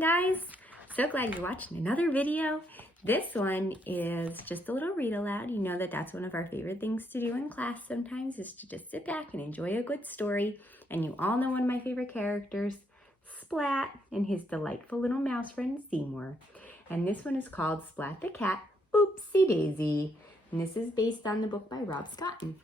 guys. So glad you're watching another video. This one is just a little read aloud. You know that's one of our favorite things to do in class sometimes, is to just sit back and enjoy a good story. And you all know one of my favorite characters, Splat, and his delightful little mouse friend Seymour. And this one is called Splat the Cat, Oopsie-Daisy. And this is based on the book by Rob Scotton.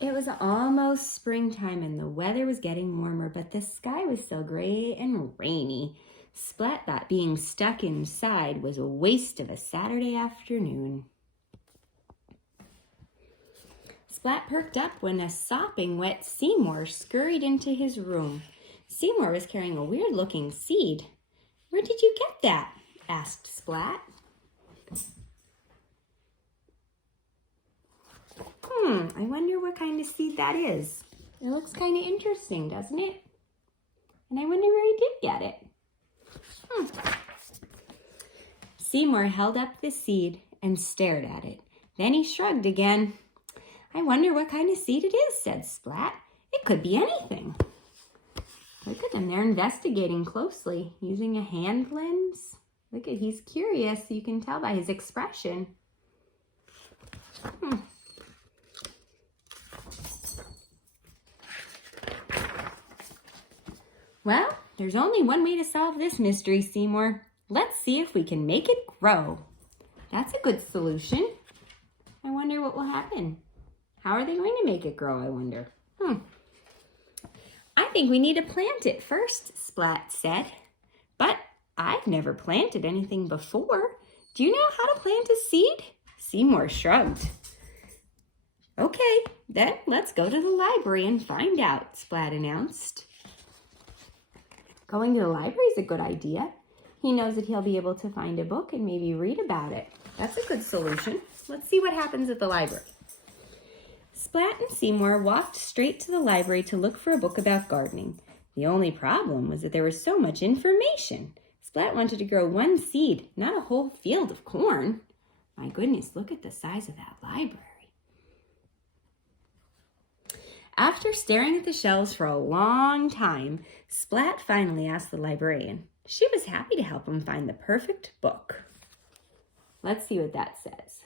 It was almost springtime and the weather was getting warmer, but the sky was still gray and rainy. Splat thought being stuck inside was a waste of a Saturday afternoon. Splat perked up when a sopping wet Seymour scurried into his room. Seymour was carrying a weird-looking seed. "Where did you get that?" asked Splat. I wonder what kind of seed that is. It looks kind of interesting, doesn't it? And I wonder where he did get it. Seymour held up the seed and stared at it. Then he shrugged again. "I wonder what kind of seed it is," said Splat. "It could be anything." Look at them, they're investigating closely, using a hand lens. Look at, he's curious, you can tell by his expression. "Well, there's only one way to solve this mystery, Seymour. Let's see if we can make it grow." "That's a good solution. I wonder what will happen. How are they going to make it grow, I wonder?" "I think we need to plant it first," Splat said. "But I've never planted anything before. Do you know how to plant a seed?" Seymour shrugged. "Okay, then let's go to the library and find out," Splat announced. Going to the library is a good idea. He knows that he'll be able to find a book and maybe read about it. That's a good solution. Let's see what happens at the library. Splat and Seymour walked straight to the library to look for a book about gardening. The only problem was that there was so much information. Splat wanted to grow one seed, not a whole field of corn. My goodness, look at the size of that library. After staring at the shelves for a long time, Splat finally asked the librarian. She was happy to help him find the perfect book. Let's see what that says.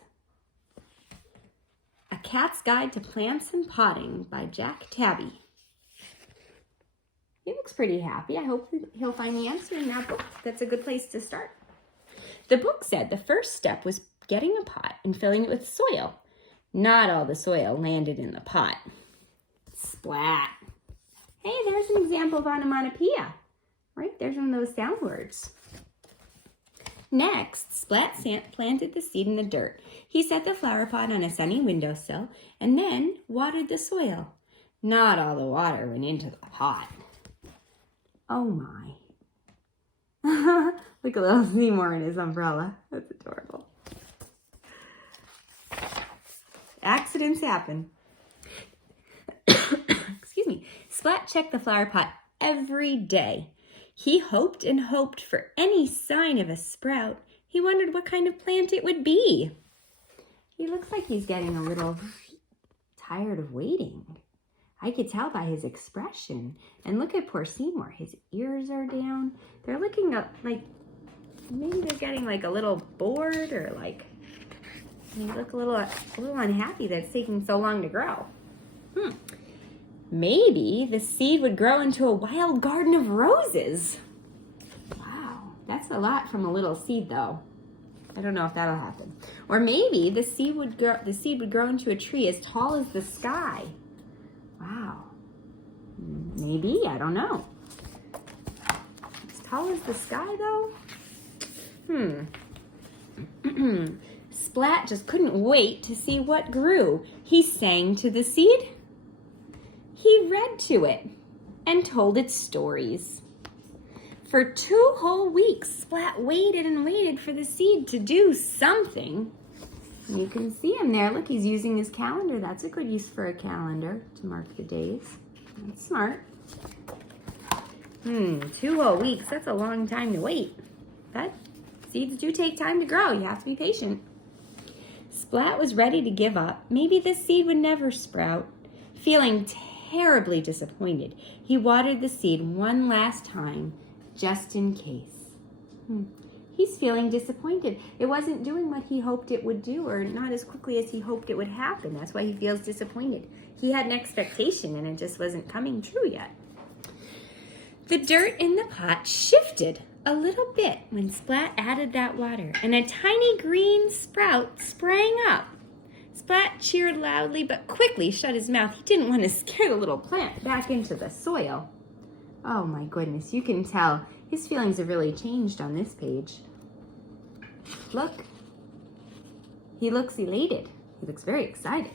A Cat's Guide to Plants and Potting by Jack Tabby. He looks pretty happy. I hope he'll find the answer in that book. That's a good place to start. The book said the first step was getting a pot and filling it with soil. Not all the soil landed in the pot. Splat. Hey, there's an example of onomatopoeia. Right, there's one of those sound words. Next, Splat planted the seed in the dirt. He set the flower pot on a sunny windowsill and then watered the soil. Not all the water went into the pot. Oh my. Look at little Seymour in his umbrella. That's adorable. Accidents happen. Excuse me. Splat checked the flower pot every day. He hoped and hoped for any sign of a sprout. He wondered what kind of plant it would be. He looks like he's getting a little tired of waiting. I could tell by his expression. And look at poor Seymour. His ears are down. They're looking up like, maybe they're getting like a little bored, or like, they look a little unhappy that it's taking so long to grow. Maybe the seed would grow into a wild garden of roses. Wow, that's a lot from a little seed, though. I don't know if that'll happen. Or maybe the seed would grow into a tree as tall as the sky. Wow. Maybe, I don't know. As tall as the sky, though? Splat just couldn't wait to see what grew. He sang to the seed. He read to it and told it stories. For 2 whole weeks, Splat waited and waited for the seed to do something. And you can see him there. Look, he's using his calendar. That's a good use for a calendar to mark the days. That's smart. 2 whole weeks. That's a long time to wait. But seeds do take time to grow. You have to be patient. Splat was ready to give up. Maybe this seed would never sprout. Feeling terribly disappointed, he watered the seed one last time, just in case. He's feeling disappointed. It wasn't doing what he hoped it would do, or not as quickly as he hoped it would happen. That's why he feels disappointed. He had an expectation and it just wasn't coming true yet. The dirt in the pot shifted a little bit when Splat added that water, and a tiny green sprout sprang up. Splat cheered loudly but quickly shut his mouth. He didn't want to scare the little plant back into the soil. Oh my goodness, you can tell his feelings have really changed on this page. Look, he looks elated. He looks very excited.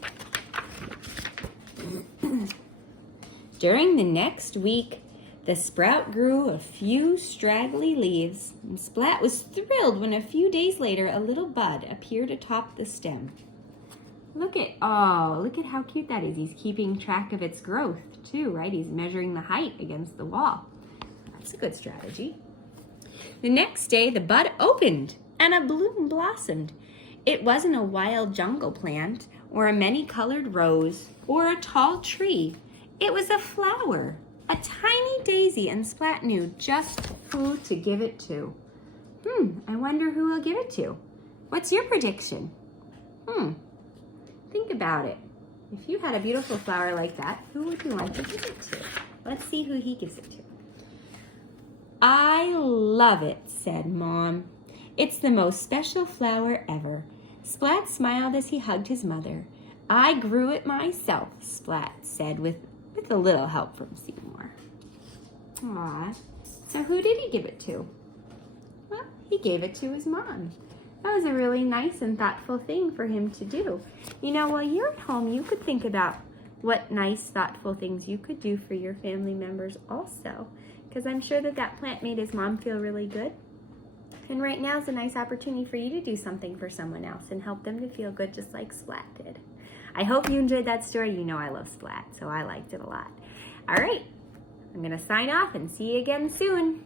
During the next week, the sprout grew a few straggly leaves, and Splat was thrilled when a few days later a little bud appeared atop the stem. Look at how cute that is. He's keeping track of its growth too, right? He's measuring the height against the wall. That's a good strategy. The next day, the bud opened and a bloom blossomed. It wasn't a wild jungle plant or a many-colored rose or a tall tree. It was a flower, a tiny daisy, and Splat knew just who to give it to. I wonder who he'll give it to. What's your prediction? Think about it. If you had a beautiful flower like that, who would you like to give it to? Let's see who he gives it to. I love it, said Mom. It's the most special flower ever. Splat smiled as he hugged his mother. I grew it myself, Splat said with a little help from Seymour. Aw, so who did he give it to? Well, he gave it to his mom. That was a really nice and thoughtful thing for him to do. You know, while you're at home, you could think about what nice, thoughtful things you could do for your family members also, because I'm sure that plant made his mom feel really good. And right now is a nice opportunity for you to do something for someone else and help them to feel good just like Splat did. I hope you enjoyed that story. You know I love Splat, so I liked it a lot. All right, I'm going to sign off and see you again soon.